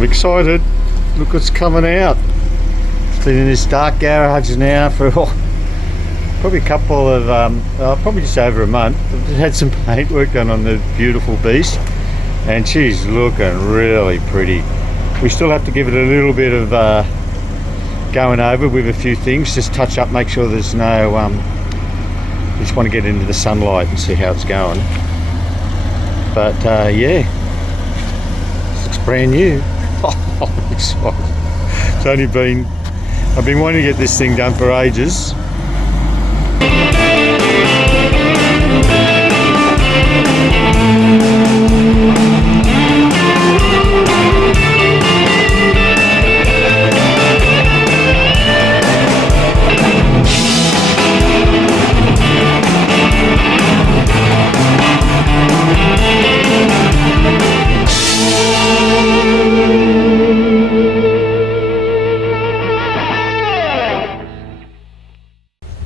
I'm excited. Look what's coming out. It's been in this dark garage now for probably a couple of, probably just over a month. I've had some paint work done on the beautiful beast, and she's looking really pretty. We still have to give it a little bit of going over with a few things, just touch up, make sure there's no, just want to get into the sunlight and see how it's going. But yeah, it's brand new. It's only been, I've been wanting to get this thing done for ages.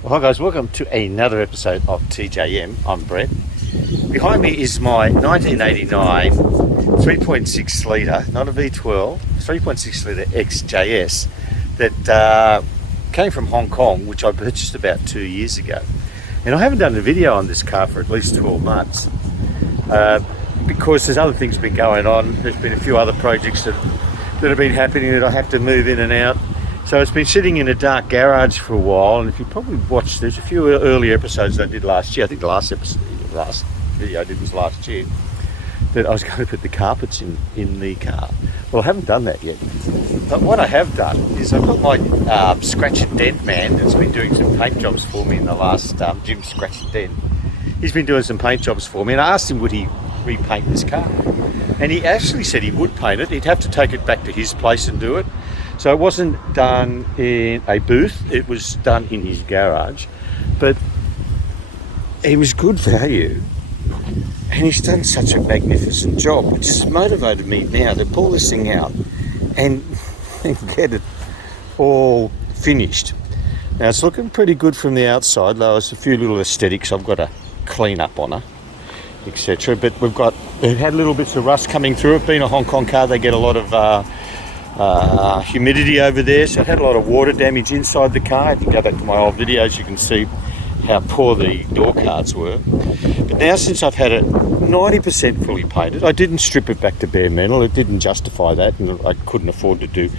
Hi guys, welcome to another episode of TJM. I'm Brett. Behind me is my 1989 3.6 litre, not a V12, 3.6 litre XJS that came from Hong Kong, which I purchased about 2 years ago. And I haven't done a video on this car for at least 12 months because there's other things been going on. There's been a few other projects that have been happening that I have to move in and out. So it's been sitting in a dark garage for a while, and if you probably watched, there's a few early episodes that I did last year. I think the last video I did was last year, that I was going to put the carpets in the car. Well, I haven't done that yet. But what I have done is I've got my scratch and dent man that's been doing some paint jobs for me in the last Jim Scratch and Dent. He's been doing some paint jobs for me, and I asked him would he repaint this car. And he actually said he would paint it. He'd have to take it back to his place and do it. So it wasn't done in a booth, it was done in his garage, but it was good value, and he's done such a magnificent job, which has motivated me now to pull this thing out and get it all finished. Now it's looking pretty good from the outside, though there's a few little aesthetics I've got to clean up on her, etc. But it had little bits of rust coming through it. Being a Hong Kong car, they get a lot of humidity over there, so it had a lot of water damage inside the car. If you go back to my old videos, you can see how poor the door cards were. But now, since I've had it 90% fully painted, I didn't strip it back to bare metal. It didn't justify that, and I couldn't afford to do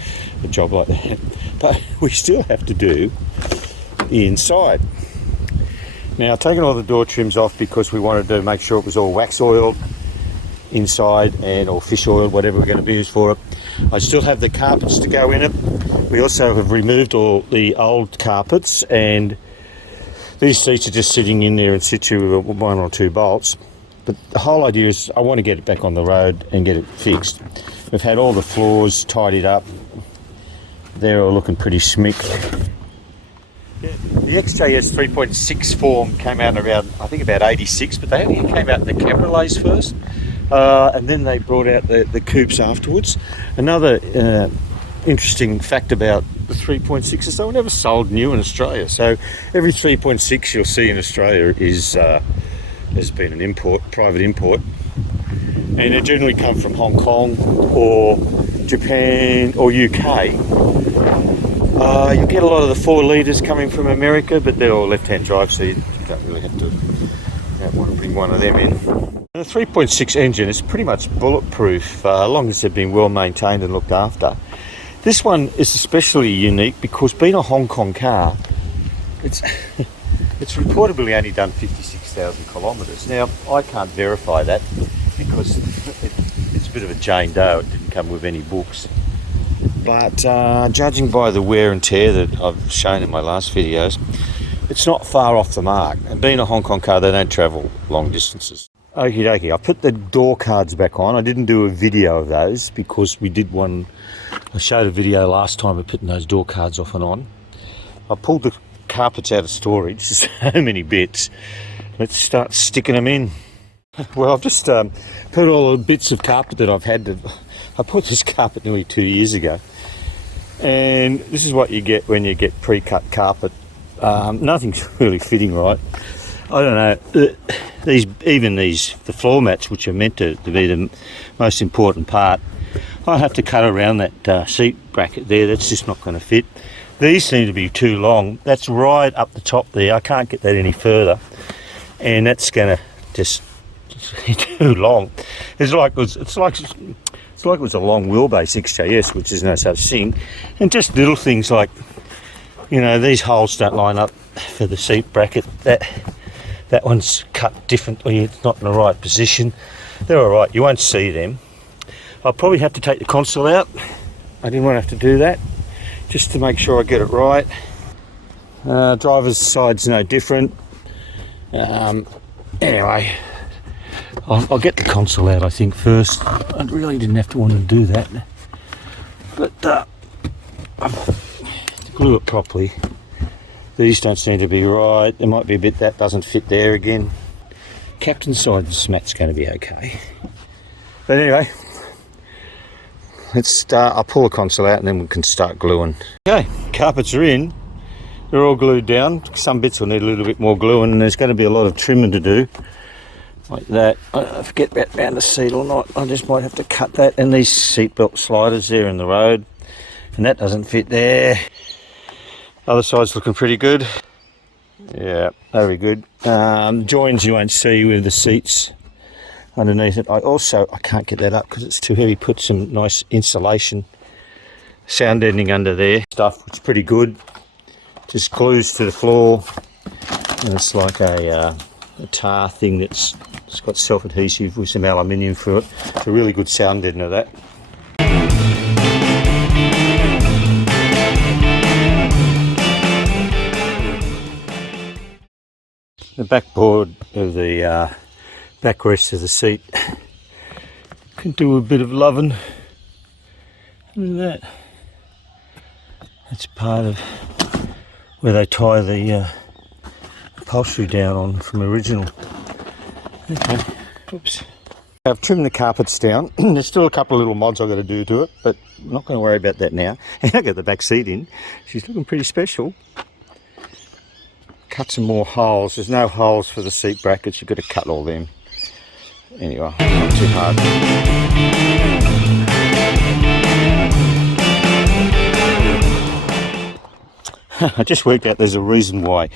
a job like that. But we still have to do the inside. Now, I've taken all the door trims off because we wanted to make sure it was all wax oiled inside, and or fish oil, whatever we're going to use for it. I still have the carpets to go in it. We also have removed all the old carpets, and these seats are just sitting in there in situ with one or two bolts. But the whole idea is I want to get it back on the road and get it fixed. We've had all the floors tidied up. They're all looking pretty schmick. Yeah, the XJS 3.6 form came out around, I think about 86, but they only came out in the cabriolets first. And then they brought out the coupes afterwards. Another interesting fact about the 3.6 is they were never sold new in Australia. So every 3.6 you'll see in Australia has been an import, private import, and they generally come from Hong Kong or Japan or UK. You get a lot of the 4 litres coming from America, but they're all left-hand drive, so you don't really have to want to bring one of them in. The 3.6 engine is pretty much bulletproof, as long as they've been well maintained and looked after. This one is especially unique because being a Hong Kong car, it's reportedly only done 56,000 kilometres. Now, I can't verify that because it's a bit of a Jane Doe. It didn't come with any books. But judging by the wear and tear that I've shown in my last videos, it's not far off the mark. And being a Hong Kong car, they don't travel long distances. Okie dokie, I put the door cards back on. I didn't do a video of those because we did one. I showed a video last time of putting those door cards off and on. I pulled the carpets out of storage, so many bits. Let's start sticking them in. Well, I've just put all the bits of carpet that I've had. I put this carpet nearly 2 years ago. And this is what you get when you get pre-cut carpet. Nothing's really fitting right. I don't know, the floor mats, which are meant to be the most important part, I'll have to cut around that seat bracket there. That's just not going to fit. These seem to be too long. That's right up the top there. I can't get that any further, and that's going to just too long. It's like it was a long wheelbase XJS, which is no such thing. And just little things like, you know, these holes don't line up for the seat bracket. That one's cut differently. It's not in the right position. They're all right. You won't see them. I'll probably have to take the console out. I didn't want to have to do that, just to make sure I get it right. Driver's side's no different. Anyway, I'll get the console out, I think, first. I really didn't have to want to do that, but glue it properly. These don't seem to be right. There might be a bit that doesn't fit there again. Captain's side's mat's going to be okay. But anyway, let's start. I'll pull the console out and then we can start gluing. Okay, carpets are in. They're all glued down. Some bits will need a little bit more gluing, and there's going to be a lot of trimming to do. Like that. I forget about around the seat or not. I just might have to cut that. And these seatbelt sliders there in the road. And that doesn't fit there. Other side's looking pretty good. Yeah, very good. Joins you won't see with the seats underneath it. I can't get that up because it's too heavy. Put some nice insulation sound deadening under there. Stuff which is pretty good. Just glues to the floor. And it's like a tar thing it's got self-adhesive with some aluminium through it. It's a really good sound deadener, that. The backboard of the backrest of the seat can do a bit of loving. Look at that. That's part of where they tie the upholstery down on from original. Okay, oops. I've trimmed the carpets down. There's still a couple of little mods I've got to do to it, but I'm not going to worry about that now. And I got the back seat in. She's looking pretty special. Cut some more holes. There's no holes for the seat brackets. You've got to cut all them. Anyway, not too hard. I just worked out there's a reason why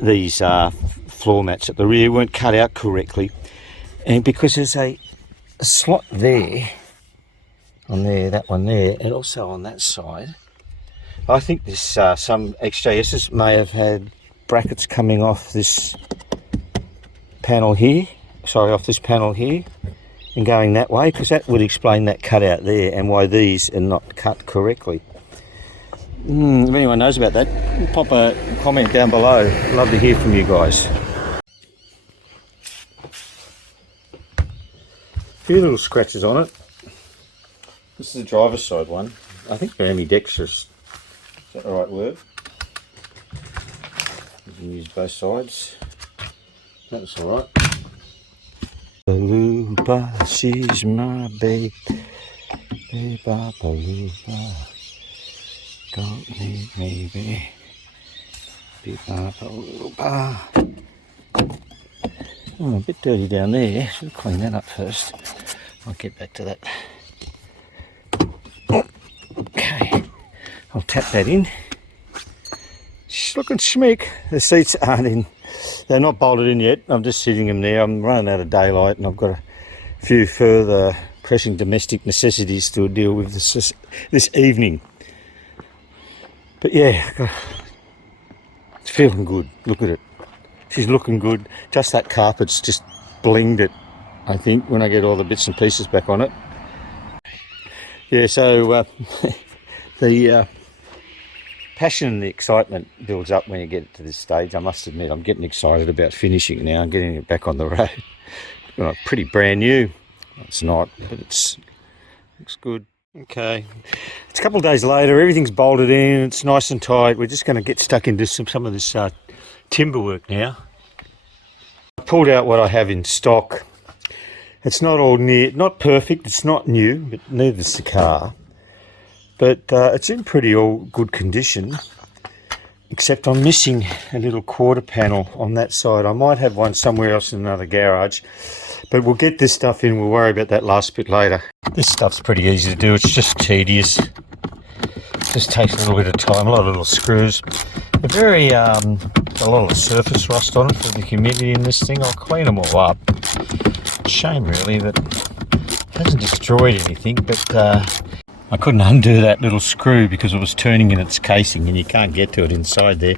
these floor mats at the rear weren't cut out correctly, and because there's a slot there, on there, that one there, and also on that side. I think this some XJSs may have had brackets coming off this panel here, off this panel here, and going that way, because that would explain that cutout there and why these are not cut correctly. If anyone knows about that, pop a comment down below. Love to hear from you guys. A few little scratches on it. This is the driver's side one. I think they're ambidextrous. Is that the right word? You can use both sides. That's alright. Baluba, she's my babe. Baby, baluba. Don't need me, baby. Baluba. Oh, a bit dirty down there. Should clean that up first. I'll get back to that. Okay. I'll tap that in. She's looking schmick. The seats aren't in. They're not bolted in yet. I'm just sitting them there. I'm running out of daylight and I've got a few further pressing domestic necessities to deal with this evening. But yeah, it's feeling good. Look at it. She's looking good. Just that carpet's just blinged it, I think, when I get all the bits and pieces back on it. Yeah, so the passion and the excitement builds up when you get to this stage. I must admit, I'm getting excited about finishing now and getting it back on the road. Well, pretty brand new. It's not, but looks good. Okay, it's a couple of days later. Everything's bolted in. It's nice and tight. We're just going to get stuck into some of this timber work now. I pulled out what I have in stock. It's not not perfect. It's not new, but neither is the car. But it's in pretty all good condition, except I'm missing a little quarter panel on that side. I might have one somewhere else in another garage. But we'll get this stuff in, we'll worry about that last bit later. This stuff's pretty easy to do, it's just tedious. Just takes a little bit of time, a lot of little screws. A lot of surface rust on it for the humidity in this thing. I'll clean them all up. Shame really that it hasn't destroyed anything, but I couldn't undo that little screw because it was turning in its casing and you can't get to it inside there.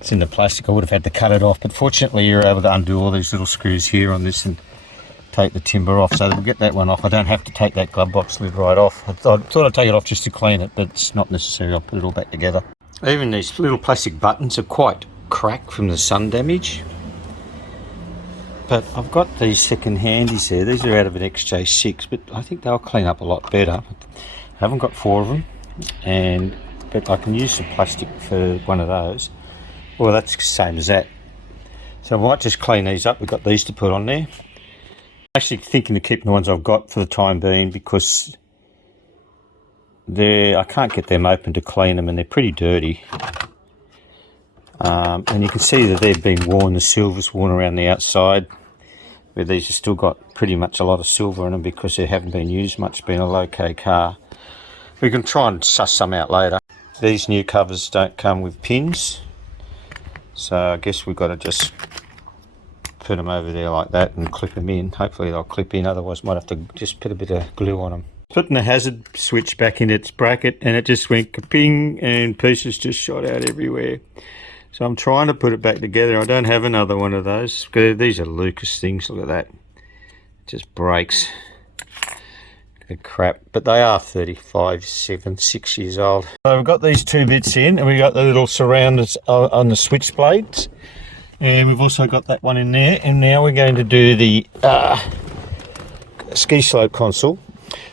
It's in the plastic. I would have had to cut it off, but fortunately you're able to undo all these little screws here on this and take the timber off, so we'll get that one off. I don't have to take that glove box lid right off. I thought I'd take it off just to clean it, but it's not necessary. I'll put it all back together. Even these little plastic buttons are quite cracked from the sun damage, but I've got these second handies there. These are out of an XJ6, but I think they'll clean up a lot better. I haven't got 4 of them, but I can use some plastic for one of those. Well, that's the same as that, so I might just clean these up. We've got these to put on there. I'm actually thinking of keeping the ones I've got for the time being because I can't get them open to clean them and they're pretty dirty. And you can see that they've been worn, the silver's worn around the outside, where these have still got pretty much a lot of silver in them because they haven't been used much, being a low-K car. We can try and suss some out later. These new covers don't come with pins, so I guess we've got to just put them over there like that and clip them in. Hopefully they'll clip in, otherwise might have to just put a bit of glue on them. Putting the hazard switch back in its bracket and it just went kaping and pieces just shot out everywhere. So I'm trying to put it back together. I don't have another one of those. These are Lucas things, look at that. It just breaks. The crap, but they are 35, 7, 6 years old. So we've got these 2 bits in and we've got the little surrounders on the switch blades. And we've also got that one in there, and now we're going to do the ski slope console.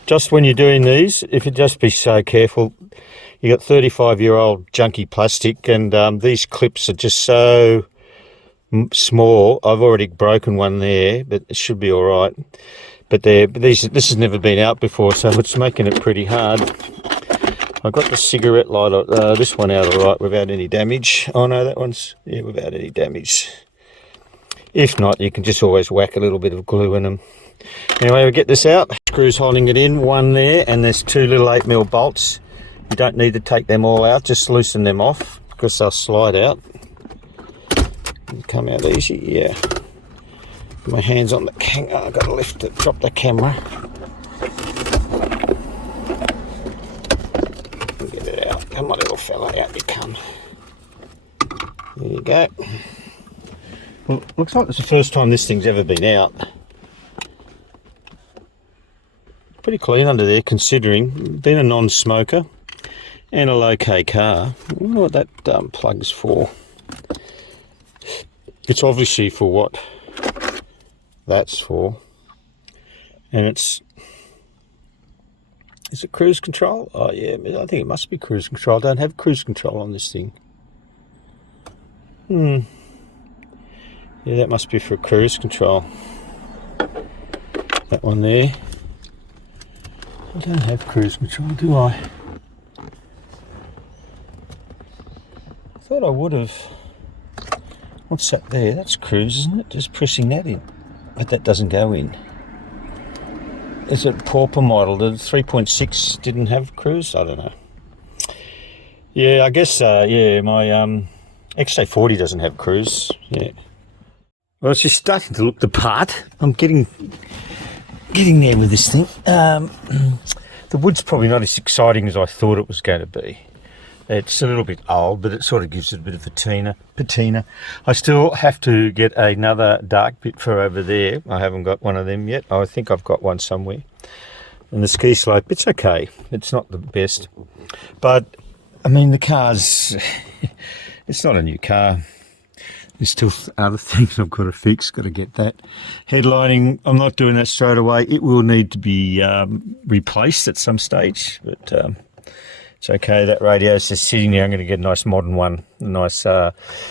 Just when you're doing these, if you just be so careful, you got 35-year-old junky plastic, and these clips are just so small. I've already broken one there, but it should be all right. But this has never been out before, so it's making it pretty hard. I got the cigarette lighter, this one out all right without any damage. Oh no, that one's, yeah, without any damage. If not, you can just always whack a little bit of glue in them. Anyway, we get this out. Screws holding it in, one there, and there's 2 little 8mm bolts. You don't need to take them all out, just loosen them off because they'll slide out. Come out easy, yeah. My hand's on the camera, I've got to lift it, drop the camera. Get it out. Come on, little fella, out you come. There you go. Well, looks like it's the first time this thing's ever been out. Pretty clean under there, considering being a non-smoker and a low-K car. I wonder what that plug's for. It's obviously for what that's for, and it's, is it cruise control? Oh yeah, I think it must be cruise control. I don't have cruise control on this thing. Yeah, that must be for cruise control. That one there. I don't have cruise control, do I? I thought I would have. What's that there? That's cruise, isn't it? Just pressing that in. But that doesn't go in. Is it pauper model? The 3.6 didn't have cruise? I don't know. Yeah, I guess, yeah, my XJ40 doesn't have cruise. Yeah. Well, it's just starting to look the part. I'm getting there with this thing. The wood's probably not as exciting as I thought it was going to be. It's a little bit old, but it sort of gives it a bit of patina. I still have to get another dark bit for over there. I haven't got one of them yet. I think I've got one somewhere. And the ski slope, it's okay. It's not the best. But, I mean, the car's, it's not a new car. There's still other things I've got to fix, got to get that. Headlining, I'm not doing that straight away. It will need to be replaced at some stage, but it's okay. That radio's just sitting there. I'm going to get a nice modern one, a nice,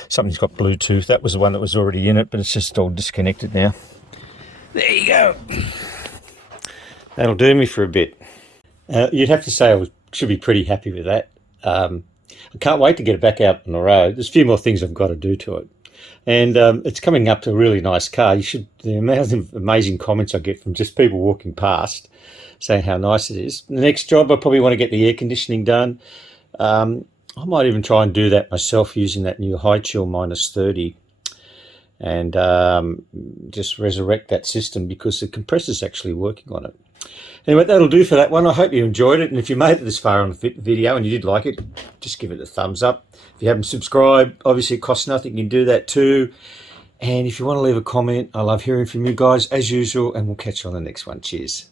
something's got Bluetooth. That was the one that was already in it, but it's just all disconnected now. There you go. That'll do me for a bit. You'd have to say I should be pretty happy with that. I can't wait to get it back out on the road. There's a few more things I've got to do to it. And it's coming up to a really nice car. The amount of amazing comments I get from just people walking past saying how nice it is. The next job, I probably want to get the air conditioning done. I might even try and do that myself using that new high chill -30 and just resurrect that system because the compressor's actually working on it. Anyway, that'll do for that one. I hope you enjoyed it, and if you made it this far on the video and you did like it, just give it a thumbs up. If you haven't subscribed, obviously it costs nothing, you can do that too. And if you want to leave a comment, I love hearing from you guys as usual, and we'll catch you on the next one. Cheers.